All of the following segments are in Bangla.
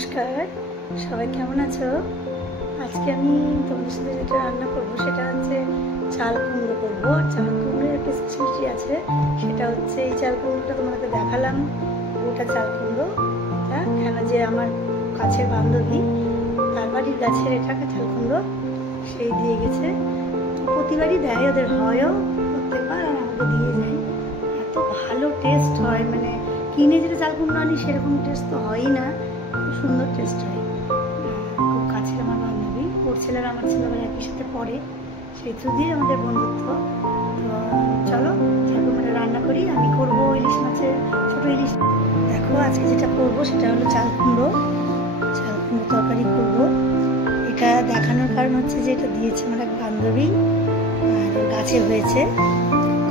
নমস্কার, সবাই কেমন আছো? আজকে আমি তোমাদের সাথে যেটা রান্না করবো সেটা হচ্ছে চাল কুমড়ো করবো। আর চাল কুমড়োর একটা স্পেশালিটি আছে, সেটা হচ্ছে এই চাল কুমড়োটা তোমাদেরকে দেখালাম। ওটা চাল কুমড়ো, এটা কেন যে আমার কাছের বান্ধবী, তার বাড়ির গাছের এটা চাল কুমড়ো, সেই দিয়ে গেছে। প্রতিবারই দেয়, ওদের হয়ও প্রত্যেকবার, আর আমাকে দিয়ে যায়। এত ভালো টেস্ট হয়, মানে কিনে যেটা চাল কুমড়ো আনি সেরকম টেস্ট তো হয়ই না, খুব সুন্দর টেস্ট হয়। খুব কাছের আমার বান্ধবী, ওর ছেলেরা আমার ছেলে আবার একই সাথে পড়ে, সেই থ্রু দিয়ে আমাদের বন্ধুত্ব। তো চলো চাল কুমড়োটা রান্না করি। আমি করবো ইলিশ মাছের ছোটো ইলিশ। দেখো আজকে যেটা করবো সেটা হলো চাল কুমড়ো তরকারি করবো। এটা দেখানোর কারণ হচ্ছে যে এটা দিয়েছে আমার এক বান্ধবী, আর ওর গাছে হয়েছে,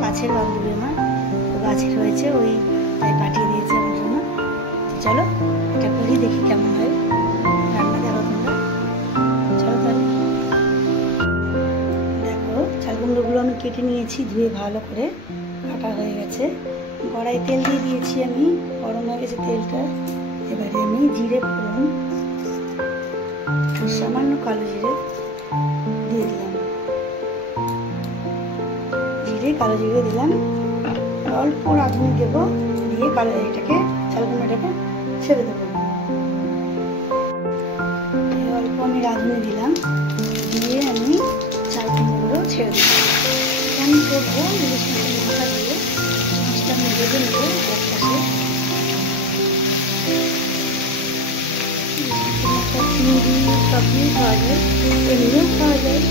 কাছের বান্ধবী আমার, ও গাছের হয়েছে, ওই তাই পাঠিয়ে দিয়েছে আমার জন্য। চলো এটা করি, দেখি কেমন হয়। রান্না দেখো তোমরা, চলো তাহলে। দেখো চাল কুমড়োগুলো আমি কেটে নিয়েছি, ধুয়ে ভালো করে কাটা হয়ে গেছে। কড়াই তেল দিয়ে দিয়েছি আমি, গরম হয়ে গেছে তেলটা। এবারে আমি জিরে ফোড়ন, সামান্য কালো জিরে দিয়ে দিলাম, কালো জিরে দিলাম, অল্প রাঁধুনি দেবো, দিয়ে কালো এটাকে চাল কুমড়োটাকে ছেড়ে দেবো। অল্প আমি রাঁধুনি দিলাম, দিয়ে আমি চাল কুমড়োগুলো ছেড়ে দেবো। আমি করবো ইলিশ মাছের মাথা দিয়ে, মাছটা আমি ভেজে নেবো এক পাশে। চিংড়ি সব দিয়ে খাওয়া যায়, এমনিও খাওয়া যায়।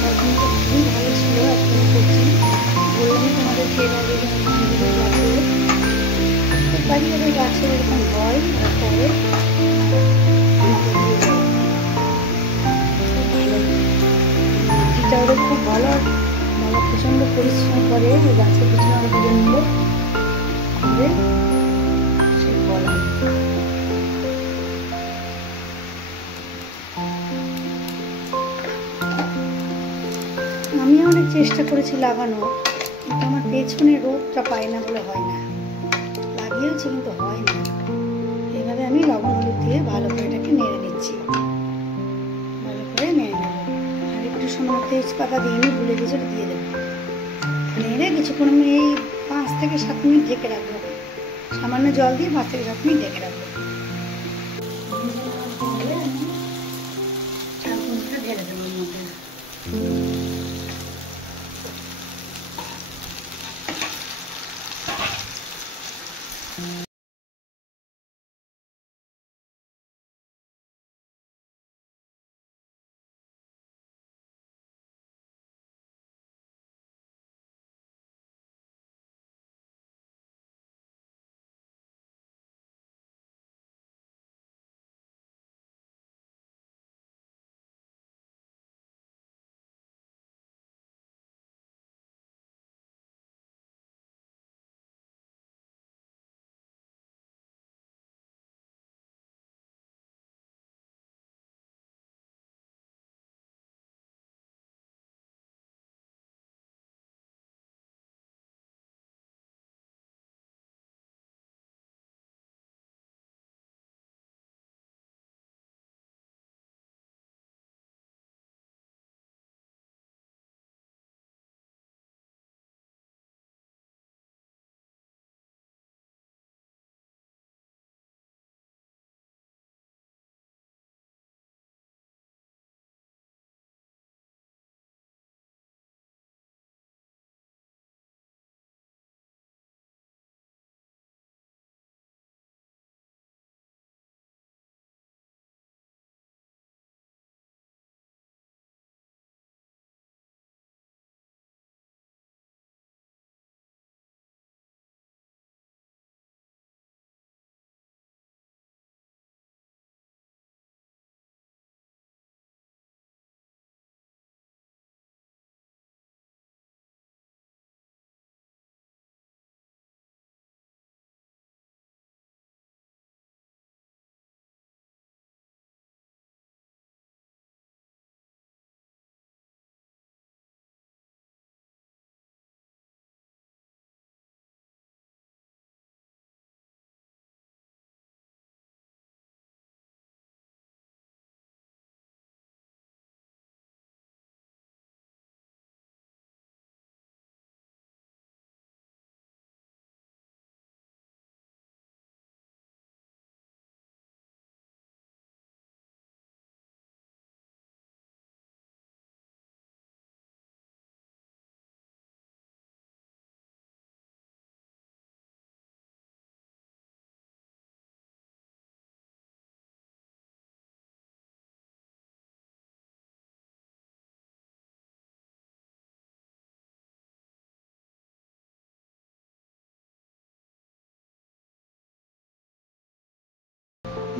চাল কুমড়োটা খুবই ভালো ছিল, এখন করছি, বললাম তোমাদের খেয়ে আগে গাছে বাড়ি ওদের গাছে এরকম হয়, পরে মাটিটা ওদের খুব ভালো, বাবা প্রচণ্ড পরিশ্রম করে ওই গাছের পিছনে ওরা বুঝে নিল করে সে বলে। আমিও অনেক চেষ্টা করেছি লাগানোর, কিন্তু আমার পেছনে রোদটা পায় না বলে হয় না। লাগিয়েছি কিন্তু হয় না। এইভাবে আমি লবণ হলুদ দিয়ে ভালো করে এটাকে নেড়ে নিচ্ছি, ভালো করে নেড়ে নেব। আর একটু সময় তেজপাতা দিয়ে নিই, ভুলে গেছি, ওটা দিয়ে দেবো। নেড়ে কিছুক্ষণ আমি এই 5 থেকে 7 মিনিট ঢেকে রাখবো, সামান্য জল দিয়ে 5 থেকে 7 মিনিট ঢেকে রাখবো। চাল কুমড়োটা ঢেলে দেবো ওর মধ্যে।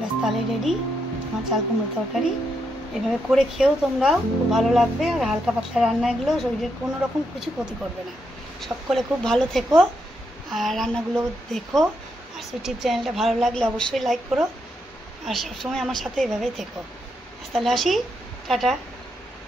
ব্যাস তাহলে রেডি আমার চাল কুমড়োর তরকারি। এভাবে করে খেয়েও তোমরাও খুব ভালো লাগবে। আর হালকা পাতলা রান্না এগুলো শরীরের কোনো রকম কিছু ক্ষতি করবে না। সকলে খুব ভালো থেকো আর রান্নাগুলো দেখো। আর সুইটিপ চ্যানেলটা ভালো লাগলে অবশ্যই লাইক করো আর সবসময় আমার সাথে এভাবেই থেকো। তাহলে আসি, টাটা।